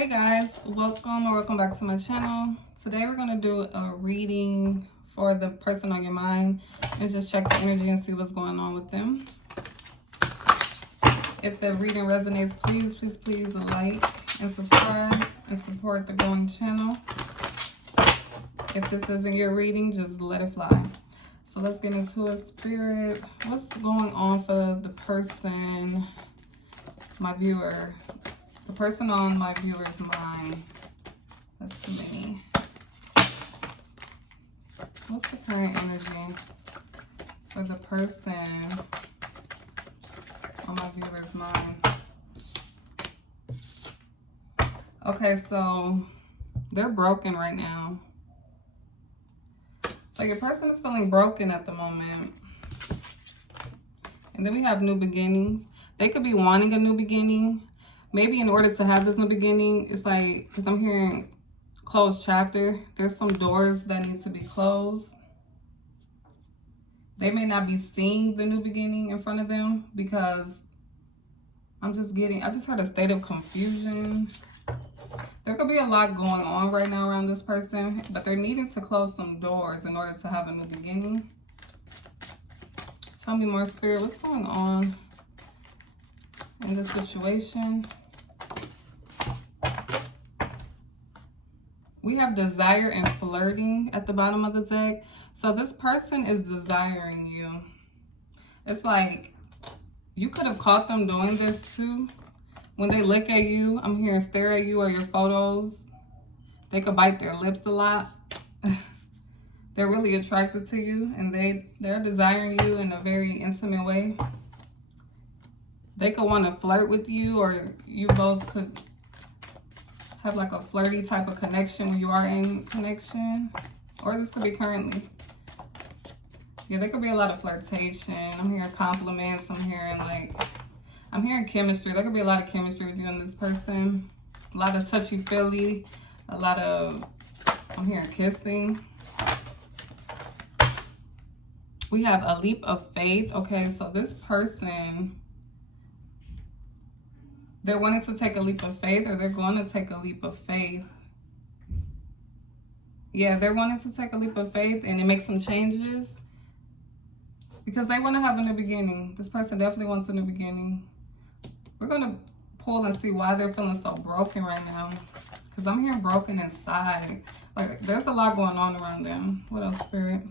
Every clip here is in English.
Hey guys, welcome back to my channel. Today we're going to do a reading for the person on your mind and just check the energy and see what's going on with them. If the reading resonates, please like and subscribe and support the growing channel. If this isn't your reading, just let it fly. So let's get into it. Spirit, what's going on for the person, my viewer? The person on my viewer's mind. That's too many. What's the current energy for the person on my viewer's mind? Okay, so they're broken right now. So your person is feeling broken at the moment. And then we have new beginnings. They could be wanting a new beginning. Maybe in order to have this new beginning, it's like, because I'm hearing closed chapter. There's some doors that need to be closed. They may not be seeing the new beginning in front of them because I just heard a state of confusion. There could be a lot going on right now around this person, but they're needing to close some doors in order to have a new beginning. Tell me more, Spirit, what's going on in this situation? We have desire and flirting at the bottom of the deck. So this person is desiring you. It's like you could have caught them doing this too. When they look at you, I'm hearing stare at you or your photos. They could bite their lips a lot. They're really attracted to you and they're desiring you in a very intimate way. They could want to flirt with you, or you both could have like a flirty type of connection when you are in connection. Or this could be currently. Yeah, there could be a lot of flirtation. I'm hearing compliments. I'm hearing chemistry. There could be a lot of chemistry with you and this person. A lot of touchy-feely. I'm hearing kissing. We have a leap of faith. Okay, so this person, they're wanting to take a leap of faith, or they're going to take a leap of faith. Yeah, they're wanting to take a leap of faith and make some changes because they want to have a new beginning. This person definitely wants a new beginning. We're going to pull and see why they're feeling so broken right now, because I'm hearing broken inside. Like there's a lot going on around them. What else, Spirit?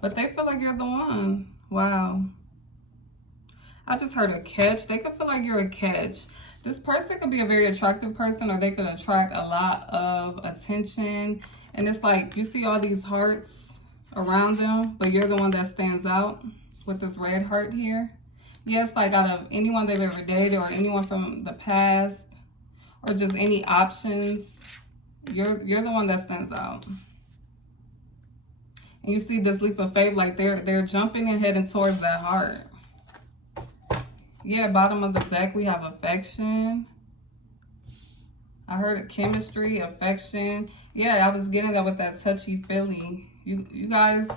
But they feel like you're the one. Wow. I just heard a catch. They could feel like you're a catch. This person could be a very attractive person, or they could attract a lot of attention. And it's like you see all these hearts around them, but you're the one that stands out with this red heart here. Yes, like out of anyone they've ever dated or anyone from the past or just any options, you're the one that stands out. And you see this leap of faith, like they're jumping and heading towards that heart. Yeah, bottom of the deck, we have affection. I heard a chemistry, affection. Yeah, I was getting that with that touchy-feely. You guys,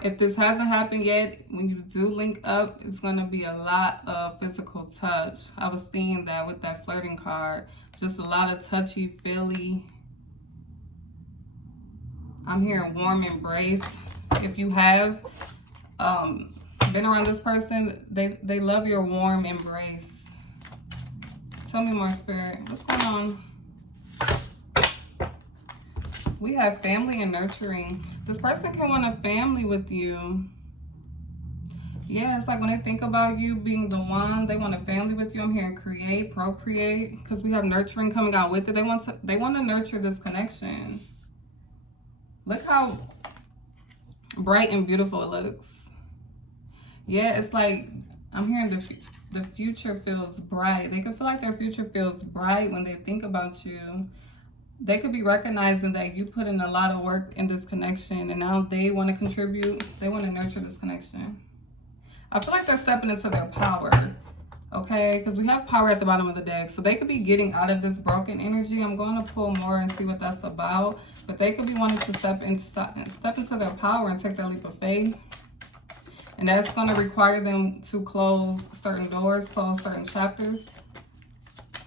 if this hasn't happened yet, when you do link up, it's going to be a lot of physical touch. I was seeing that with that flirting card. Just a lot of touchy-feely. I'm hearing warm embrace. If you have been around this person, they love your warm embrace. Tell me more, Spirit. What's going on? We have family and nurturing. This person can want a family with you. Yeah, it's like when they think about you being the one, they want a family with you. I'm hearing create, procreate, because we have nurturing coming out with it. They want to nurture this connection. Look how bright and beautiful it looks. Yeah, it's like I'm hearing the future feels bright. They could feel like their future feels bright when they think about you. They could be recognizing that you put in a lot of work in this connection, and now they want to contribute. They want to nurture this connection. I feel like they're stepping into their power, okay? Because we have power at the bottom of the deck. So they could be getting out of this broken energy. I'm going to pull more and see what that's about. But they could be wanting to step into their power and take that leap of faith. And that's going to require them to close certain doors, close certain chapters.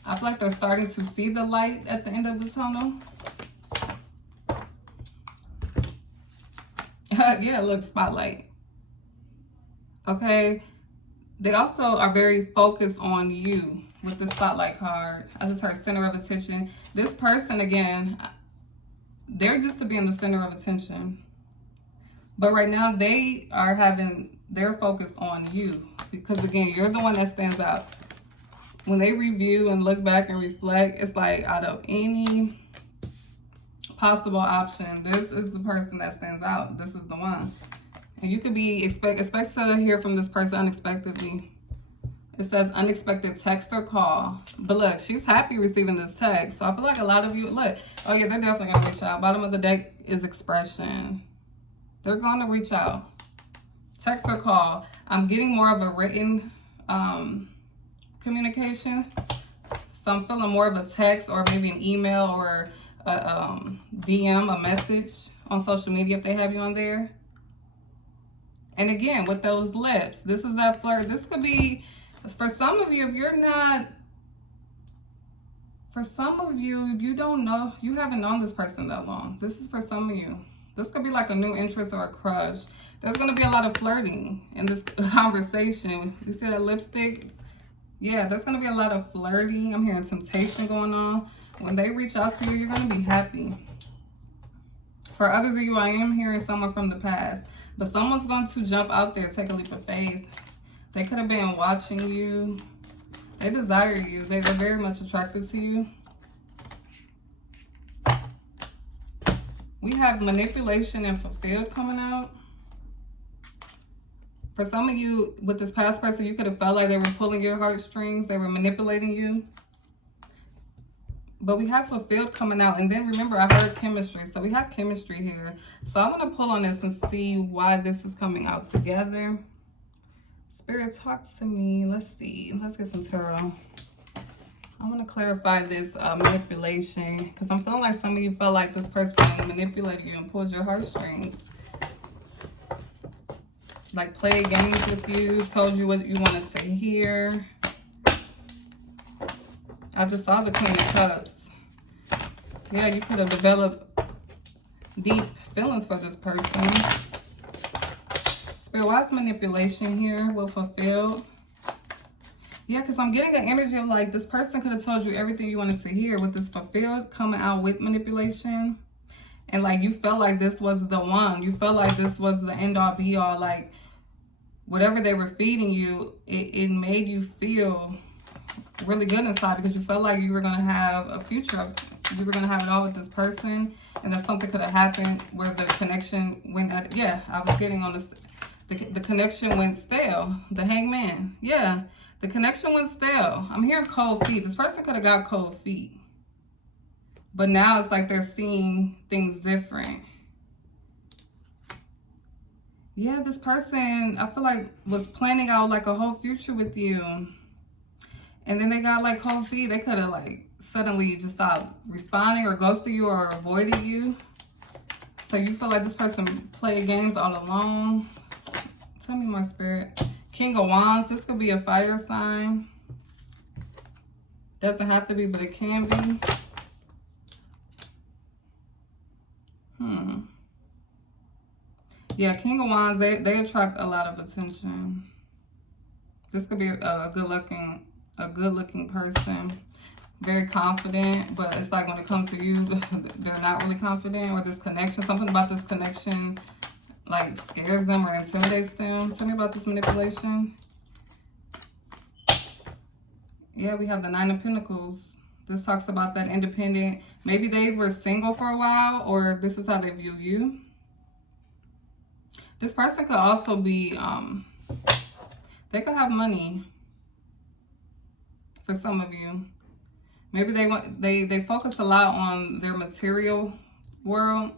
I feel like they're starting to see the light at the end of the tunnel. Yeah, look, spotlight. Okay. They also are very focused on you with the spotlight card. I just heard center of attention. This person, again, they're used to being the center of attention. But right now they're focused on you. Because again, you're the one that stands out. When they review and look back and reflect, it's like out of any possible option, this is the person that stands out. This is the one. And you could be expect to hear from this person unexpectedly. It says unexpected text or call. But look, she's happy receiving this text. So I feel like a lot of you, look, oh yeah, they're definitely going to reach out. Bottom of the deck is expression. They're going to reach out. Text or call. I'm getting more of a written communication. So I'm feeling more of a text or maybe an email or a DM, a message on social media if they have you on there. And again, with those lips, this is that flirt. This could be, for some of you, if you're not, for some of you, you don't know, you haven't known this person that long. This is for some of you. This could be like a new interest or a crush. There's going to be a lot of flirting in this conversation. You see that lipstick? Yeah, there's going to be a lot of flirting. I'm hearing temptation going on. When they reach out to you, you're going to be happy. For others of you, I am hearing someone from the past. But someone's going to jump out there, take a leap of faith. They could have been watching you. They desire you. They're very much attracted to you. We have manipulation and fulfilled coming out. For some of you, with this past person, you could have felt like they were pulling your heartstrings. They were manipulating you. But we have fulfilled coming out. And then remember, I heard chemistry. So we have chemistry here. So I'm going to pull on this and see why this is coming out together. Spirit, talk to me. Let's see. Let's get some tarot. I want to clarify this manipulation. Because I'm feeling like some of you felt like this person manipulated you and pulled your heartstrings. Like played games with you. Told you what you wanted to hear. I just saw the Queen of Cups. Yeah, you could have developed deep feelings for this person. Spirit, why is manipulation here with fulfilled? Yeah, because I'm getting an energy of like this person could have told you everything you wanted to hear with this fulfilled coming out with manipulation. And like you felt like this was the one. You felt like this was the end all be all. Like whatever they were feeding you, it made you feel really good inside because you felt like you were going to have a future. You were going to have it all with this person. And that something could have happened where the connection went at, yeah, I was getting on this. The connection went stale. The hangman. Yeah, the connection went stale. I'm hearing cold feet. This person could have got cold feet. But now it's like they're seeing things different. Yeah, this person, I feel like, was planning out like a whole future with you. And then they got like cold feet. They could have like suddenly just stopped responding or ghosted you or avoided you. So you feel like this person played games all along. Tell me more, Spirit. King of Wands. This could be a fire sign. Doesn't have to be, but it can be. Yeah, King of Wands, they attract a lot of attention. This could be a good-looking person. Very confident, but it's like when it comes to you, they're not really confident. Or this connection, something about this connection like scares them or intimidates them. Tell me about this manipulation. Yeah, we have the Nine of Pentacles. This talks about that independent. Maybe they were single for a while, or this is how they view you. This person could also be, they could have money for some of you. Maybe they focus a lot on their material world.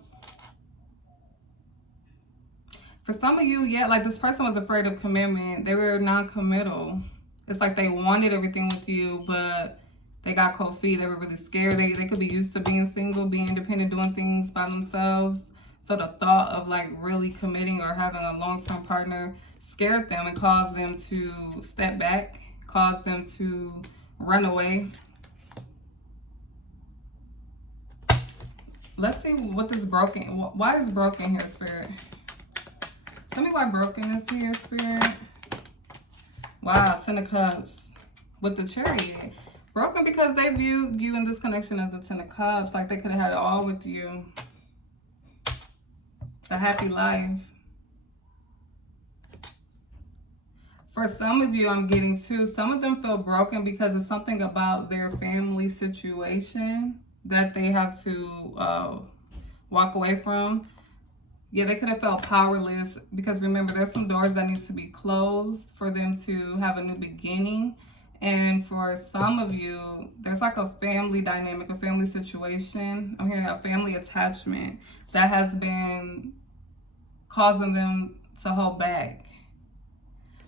For some of you, yeah, like this person was afraid of commitment. They were non-committal. It's like they wanted everything with you, but they got cold feet. They were really scared. They could be used to being single, being independent, doing things by themselves. So the thought of like really committing or having a long-term partner scared them and caused them to step back, caused them to run away. Let's see what this broken, why is broken here, Spirit? Tell me why broken is here, Spirit. Wow, 10 of Cups with the Chariot. Broken because they view you in this connection as the 10 of Cups. Like they could have had it all with you. A happy life. For some of you, I'm getting too, some of them feel broken because it's something about their family situation that they have to walk away from. Yeah, they could have felt powerless because remember, there's some doors that need to be closed for them to have a new beginning. And for some of you, there's like a family dynamic, a family situation. I'm hearing a family attachment that has been causing them to hold back.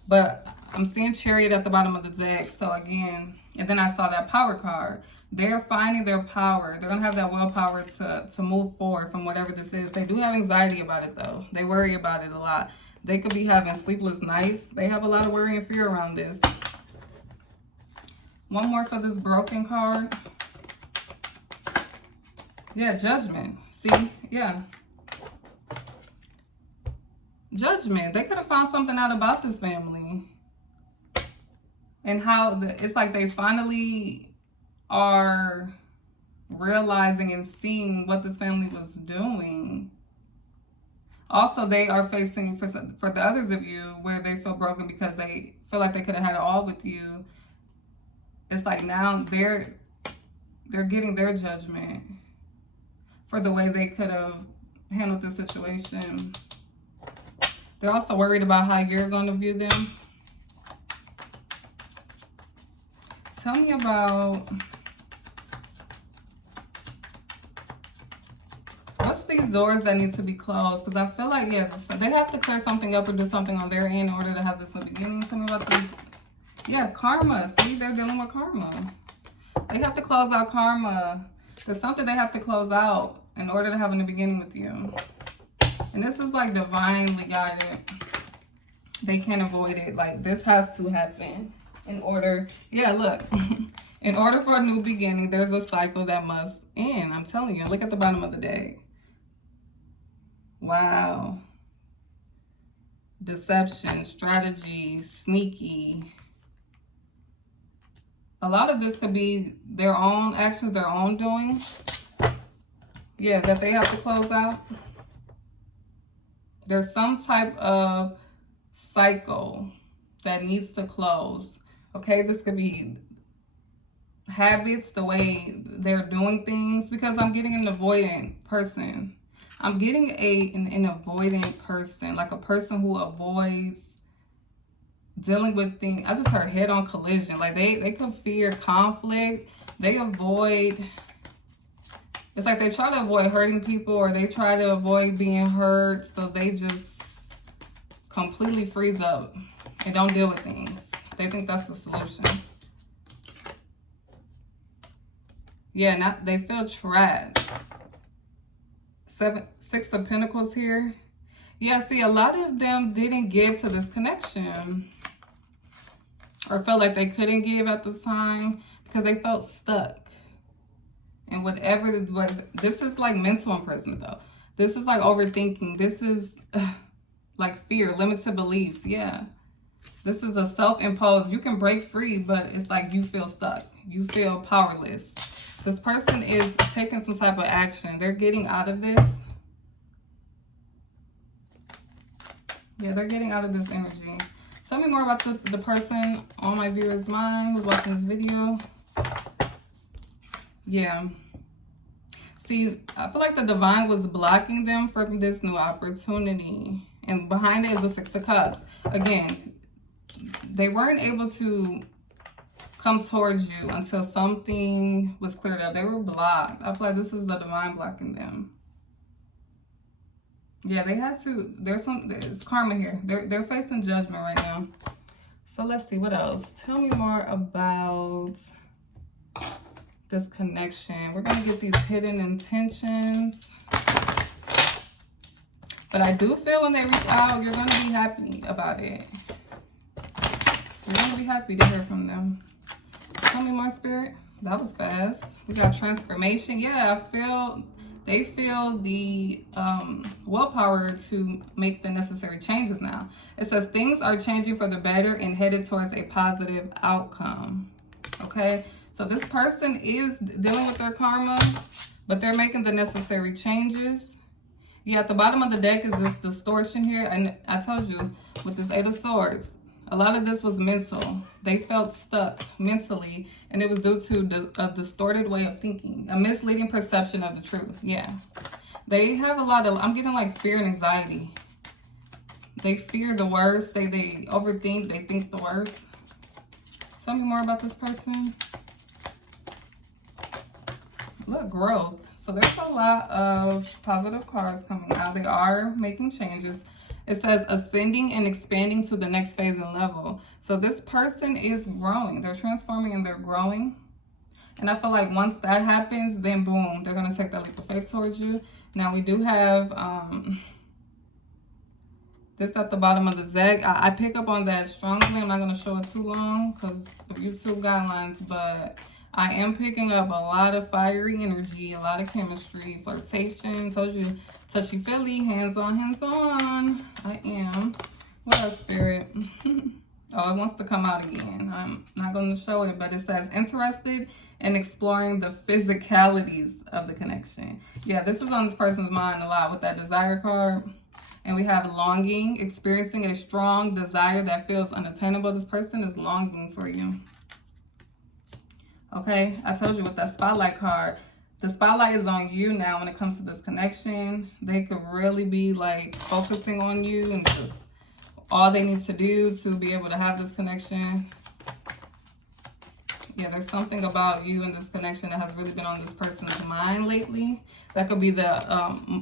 But I'm seeing Chariot at the bottom of the deck. So again, and then I saw that Power card. They're finding their power. They're going to have that willpower to move forward from whatever this is. They do have anxiety about it, though. They worry about it a lot. They could be having sleepless nights. They have a lot of worry and fear around this. One more for this broken card. Yeah, Judgment. See? Yeah. Judgment. They could have found something out about this family. And how it's like they finally are realizing and seeing what this family was doing. Also, they are facing, for the others of you, where they feel broken because they feel like they could have had it all with you. It's like now they're getting their judgment for the way they could have handled the situation. They're also worried about how you're going to view them. Tell me about what's these doors that need to be closed? Because I feel like, yeah, they have to clear something up or do something on their end in order to have this new beginning. Tell me about these. Yeah, karma. See, they're dealing with karma. They have to close out karma. There's something they have to close out in order to have a new beginning with you. And this is like divinely guided. They can't avoid it. Like, this has to happen in order. Yeah, look. In order for a new beginning, there's a cycle that must end. I'm telling you. Look at the bottom of the deck. Wow. Deception, strategy, sneaky. A lot of this could be their own actions, their own doing. Yeah, that they have to close out. There's some type of cycle that needs to close. Okay, this could be habits, the way they're doing things, because I'm getting an avoidant person. I'm getting an avoidant person, like a person who avoids dealing with things. I just heard head-on collision. Like they can fear conflict. They avoid. It's like they try to avoid hurting people, or they try to avoid being hurt. So they just completely freeze up and don't deal with things. They think that's the solution. Yeah, they feel trapped. 6 of Pentacles here. Yeah, see, a lot of them didn't give to this connection, or felt like they couldn't give at the time because they felt stuck. And whatever, this is like mental imprisonment though. This is like overthinking. This is like fear, limited beliefs. Yeah. This is a self-imposed. You can break free, but it's like you feel stuck. You feel powerless. This person is taking some type of action. They're getting out of this. Yeah, they're getting out of this energy. Tell me more about the person on my viewer's mind who's watching this video. Yeah. See, I feel like the divine was blocking them from this new opportunity. And behind it is the 6 of Cups. Again, they weren't able to come towards you until something was cleared up. They were blocked. I feel like this is the divine blocking them. Yeah, they had to. There's karma here. They're facing judgment right now. So let's see, what else? Tell me more about this connection. We're going to get these hidden intentions. But I do feel when they reach out, you're going to be happy about it. You're going to be happy to hear from them. Tell me more, Spirit. That was fast. We got transformation. Yeah, I feel They feel the willpower to make the necessary changes now. It says things are changing for the better and headed towards a positive outcome. Okay, so this person is dealing with their karma, but they're making the necessary changes. Yeah, at the bottom of the deck is this distortion here. And I told you, with this Eight of Swords, a lot of this was mental. They felt stuck mentally, and it was due to a distorted way of thinking, a misleading perception of the truth. Yeah. They have a lot of, I'm getting like fear and anxiety. They fear the worst. They overthink. They think the worst. Tell me more about this person. Look, growth. So there's a lot of positive cards coming out. They are making changes. It says ascending and expanding to the next phase and level. So this person is growing. They're transforming and they're growing. And I feel like once that happens, then boom, they're going to take that leap of faith towards you. Now we do have this at the bottom of the deck. I pick up on that strongly. I'm not going to show it too long because of YouTube guidelines, but I am picking up a lot of fiery energy, a lot of chemistry, flirtation. Told you, touchy-feely, hands-on, hands-on. I am. What else, Spirit? Oh, it wants to come out again. I'm not going to show it, but it says interested in exploring the physicalities of the connection. Yeah, this is on this person's mind a lot with that desire card. And we have longing, experiencing a strong desire that feels unattainable. This person is longing for you. Okay, I told you with that spotlight card, the spotlight is on you now when it comes to this connection. They could really be like focusing on you and just all they need to do to be able to have this connection. Yeah, there's something about you and this connection that has really been on this person's mind lately. That could be the,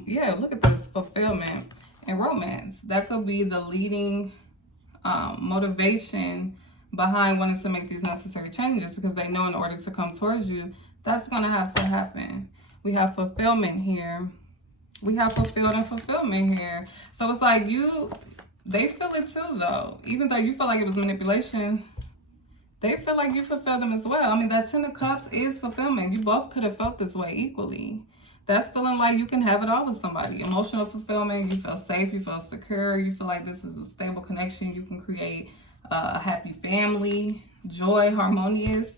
yeah, look at this, fulfillment and romance. That could be the leading motivation behind wanting to make these necessary changes, because they know in order to come towards you, that's going to have to happen. We have fulfillment here. We have fulfilled and fulfillment here. So it's like they feel it too, though. Even though you feel like it was manipulation, they feel like you fulfilled them as well. I mean, that Ten of Cups is fulfillment. You both could have felt this way equally. That's feeling like you can have it all with somebody. Emotional fulfillment, you feel safe, you feel secure, you feel like this is a stable connection. You can create a happy family, joy, harmonious,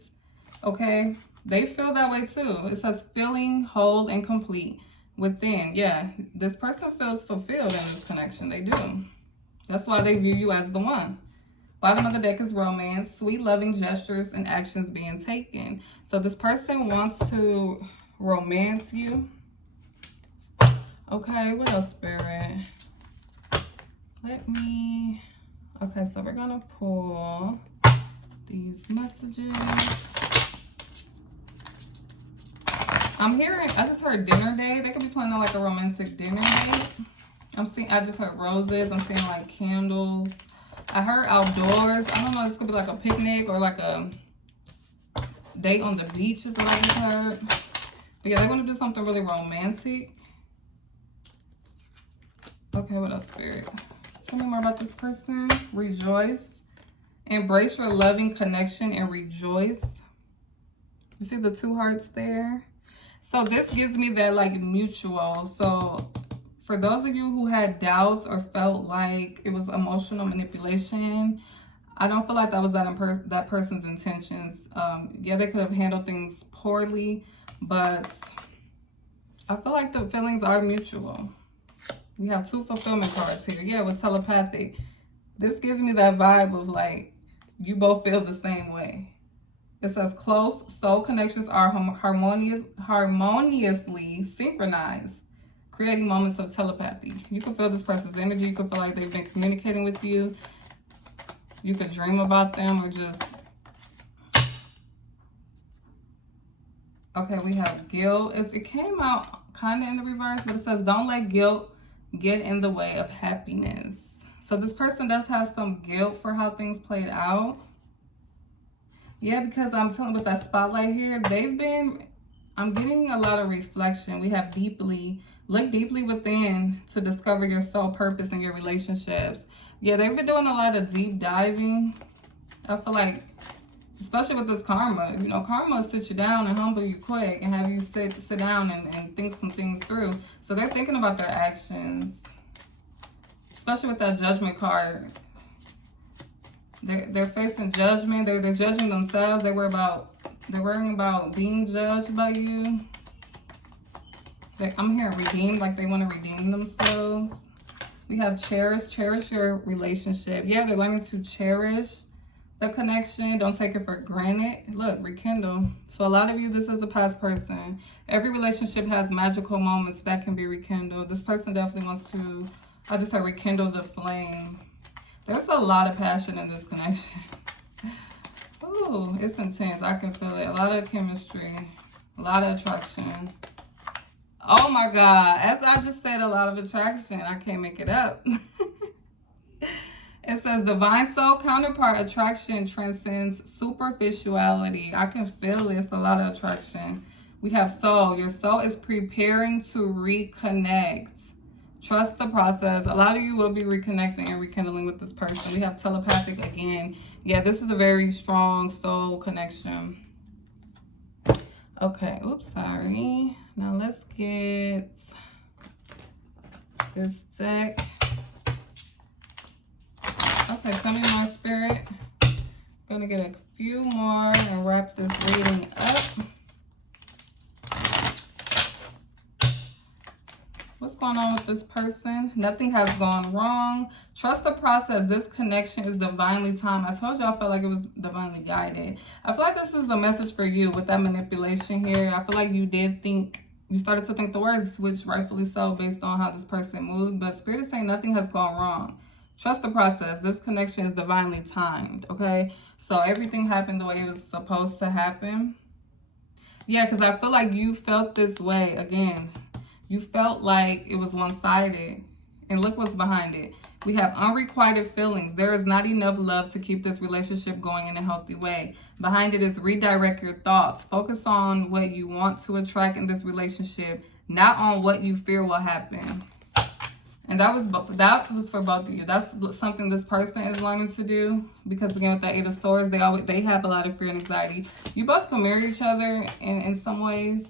okay? They feel that way too. It says feeling whole and complete within. Yeah, this person feels fulfilled in this connection. They do. That's why they view you as the one. Bottom of the deck is romance, sweet loving gestures and actions being taken. So this person wants to romance you. Okay, what else, Spirit? Okay, so we're gonna pull these messages. I'm hearing, I just heard dinner day. They could be planning like a romantic dinner date. I just heard roses. I'm seeing like candles. I heard outdoors. I don't know, this could be like a picnic or like a date on the beach is what I just heard. But yeah, they're gonna do something really romantic. Okay, what else, Spirit? Tell me more about this person. Rejoice. Embrace your loving connection and rejoice. You see the two hearts there? So this gives me that like mutual. So for those of you who had doubts or felt like it was emotional manipulation, I don't feel like that was that person's intentions. Yeah, they could have handled things poorly, but I feel like the feelings are mutual. We have two fulfillment cards here. Yeah, with telepathic. This gives me that vibe of like, you both feel the same way. It says close soul connections are harmoniously synchronized, creating moments of telepathy. You can feel this person's energy. You can feel like they've been communicating with you. You could dream about them or just... Okay, we have guilt. It came out kind of in the reverse, but it says don't let guilt get in the way of happiness. So this person does have some guilt for how things played out. Yeah, because I'm telling with that spotlight here, I'm getting a lot of reflection. We have look deeply within to discover your soul purpose in your relationships. Yeah, they've been doing a lot of deep diving. I feel like Especially with this karma. You know, karma will sit you down and humble you quick and have you sit down and think some things through. So they're thinking about their actions. Especially with that judgment card. They're facing judgment. They're judging themselves. They're worrying about being judged by you. I'm hearing redeemed, like they want to redeem themselves. We have cherish your relationship. Yeah, they're learning to cherish the connection. Don't take it for granted. Look, rekindle. So a lot of you, this is a past person. Every relationship has magical moments that can be rekindled. This person definitely wants to, I just said rekindle the flame. There's a lot of passion in this connection. Ooh, it's intense. I can feel it. A lot of chemistry. A lot of attraction. Oh my God. As I just said, a lot of attraction. I can't make it up. It says divine soul counterpart attraction transcends superficiality. I can feel it. It's a lot of attraction. We have soul. Your soul is preparing to reconnect. Trust the process. A lot of you will be reconnecting and rekindling with this person. We have telepathic again. Yeah, this is a very strong soul connection. Okay. Oops, sorry. Now let's get this deck. Okay, tell me my spirit. I'm going to get a few more and wrap this reading up. What's going on with this person? Nothing has gone wrong. Trust the process. This connection is divinely timed. I told you I felt like it was divinely guided. I feel like this is a message for you with that manipulation here. I feel like you started to think the words, which rightfully so based on how this person moved. But Spirit is saying nothing has gone wrong. Trust the process. This connection is divinely timed, okay? So everything happened the way it was supposed to happen. Yeah, because I feel like you felt this way again. You felt like it was one-sided. And look what's behind it. We have unrequited feelings. There is not enough love to keep this relationship going in a healthy way. Behind it is redirect your thoughts. Focus on what you want to attract in this relationship, not on what you fear will happen. And that was for both of you. That's something this person is learning to do. Because again, with that Eight of Swords, they have a lot of fear and anxiety. You both can mirror each other in some ways.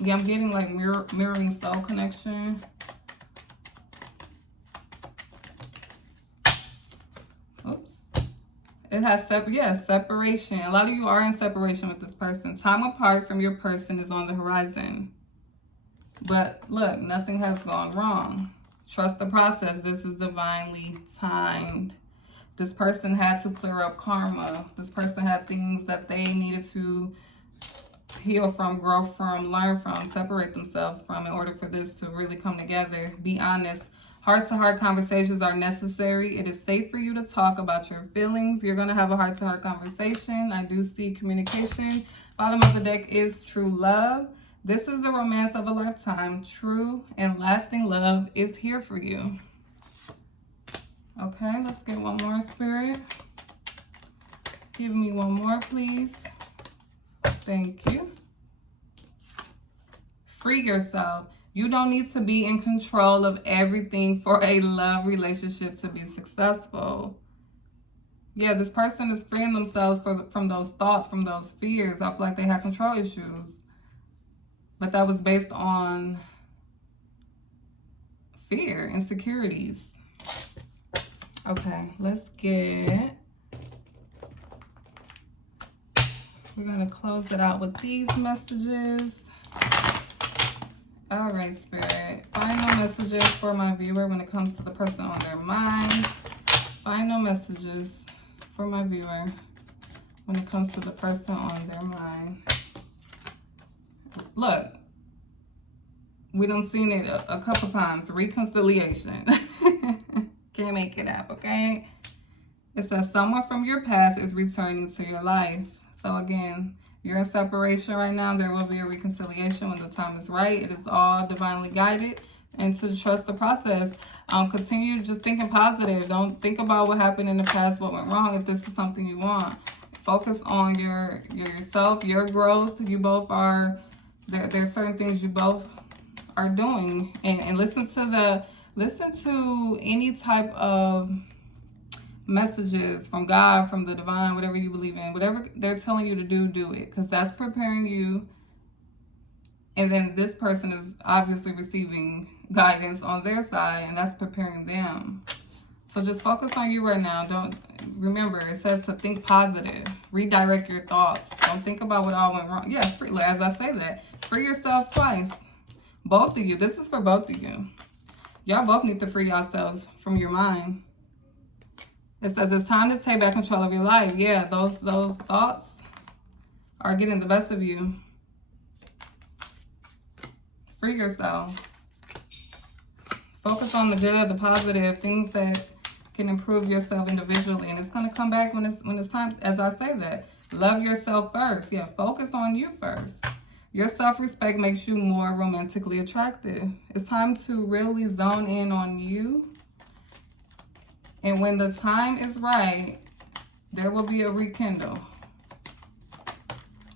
Yeah, I'm getting like mirroring soul connection. Oops. It has separation. A lot of you are in separation with this person. Time apart from your person is on the horizon. But look, nothing has gone wrong. Trust the process. This is divinely timed. This person had to clear up karma. This person had things that they needed to heal from, grow from, learn from, separate themselves from in order for this to really come together. Be honest. Heart-to-heart conversations are necessary. It is safe for you to talk about your feelings. You're going to have a heart-to-heart conversation. I do see communication. Bottom of the deck is true love. This is the romance of a lifetime. True and lasting love is here for you. Okay, let's get one more, Spirit. Give me one more, please. Thank you. Free yourself. You don't need to be in control of everything for a love relationship to be successful. Yeah, this person is freeing themselves from those thoughts, from those fears. I feel like they had control issues. But that was based on fear, insecurities. Okay, let's get... We're going to close it out with these messages. All right, Spirit. Final messages for my viewer when it comes to the person on their mind. Final messages for my viewer when it comes to the person on their mind. Look, we done seen it a couple times. Reconciliation. Can't make it up, okay? It says someone from your past is returning to your life. So again, you're in separation right now. There will be a reconciliation when the time is right. It is all divinely guided. And to trust the process. Continue just thinking positive. Don't think about what happened in the past, what went wrong, if this is something you want. Focus on yourself, your growth. You both are, there's certain things you both are doing. And listen to any type of messages from God, from the divine, whatever you believe in, whatever they're telling you to do, do it. Because that's preparing you. And then this person is obviously receiving guidance on their side, and that's preparing them. So just focus on you right now. Don't remember, it says to think positive. Redirect your thoughts. Don't think about what all went wrong. Yeah, as I say that, free yourself twice. Both of you. This is for both of you. Y'all both need to free yourselves from your mind. It says it's time to take back control of your life. Yeah, those thoughts are getting the best of you. Free yourself. Focus on the good, the positive, things that can improve yourself individually. And it's going to come back when it's time, as I say that. Love yourself first. Yeah, focus on you first. Your self-respect makes you more romantically attractive. It's time to really zone in on you. And when the time is right, there will be a rekindle.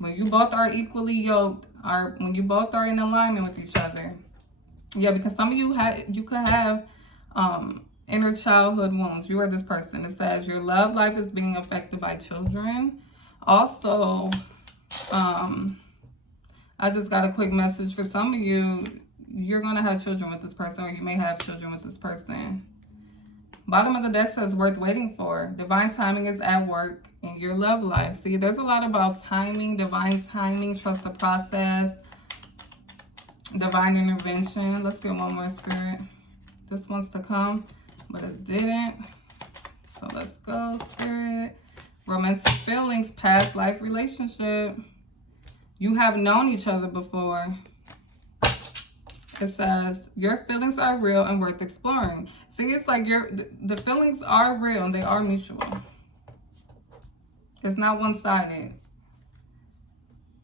When you both are equally yoked, when you both are in alignment with each other. Yeah, because some of you could have inner childhood wounds. You are this person. It says your love life is being affected by children. Also, I just got a quick message for some of you. You're going to have children with this person, or you may have children with this person. Bottom of the deck says worth waiting for. Divine timing is at work in your love life. See, there's a lot about timing, divine timing, trust the process, divine intervention. Let's get one more, Spirit. This wants to come, but it didn't. So let's go, Spirit. Romantic feelings, past life relationship. You have known each other before. It says, your feelings are real and worth exploring. See, it's like the feelings are real and they are mutual. It's not one-sided.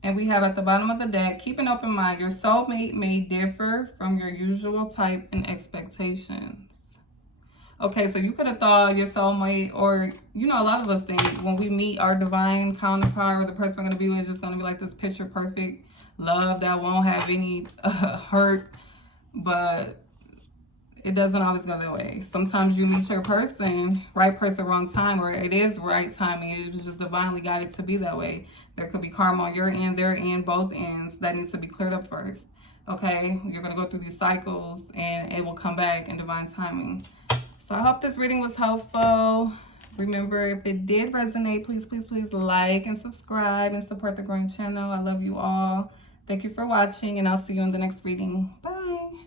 And we have at the bottom of the deck, keep an open mind. Your soulmate may differ from your usual type and expectations. Okay, so you could have thought your soulmate, or, you know, a lot of us think when we meet our divine counterpart, or the person we're going to be with, is just going to be like this picture perfect love that won't have any hurt. But it doesn't always go that way. Sometimes you meet your person, right person, wrong time, or it is right timing. It was just divinely guided to be that way. There could be karma on your end, their end, both ends. That needs to be cleared up first. Okay? You're going to go through these cycles, and it will come back in divine timing. So I hope this reading was helpful. Remember, if it did resonate, please, please, please like and subscribe and support the growing channel. I love you all. Thank you for watching, and I'll see you in the next reading. Bye.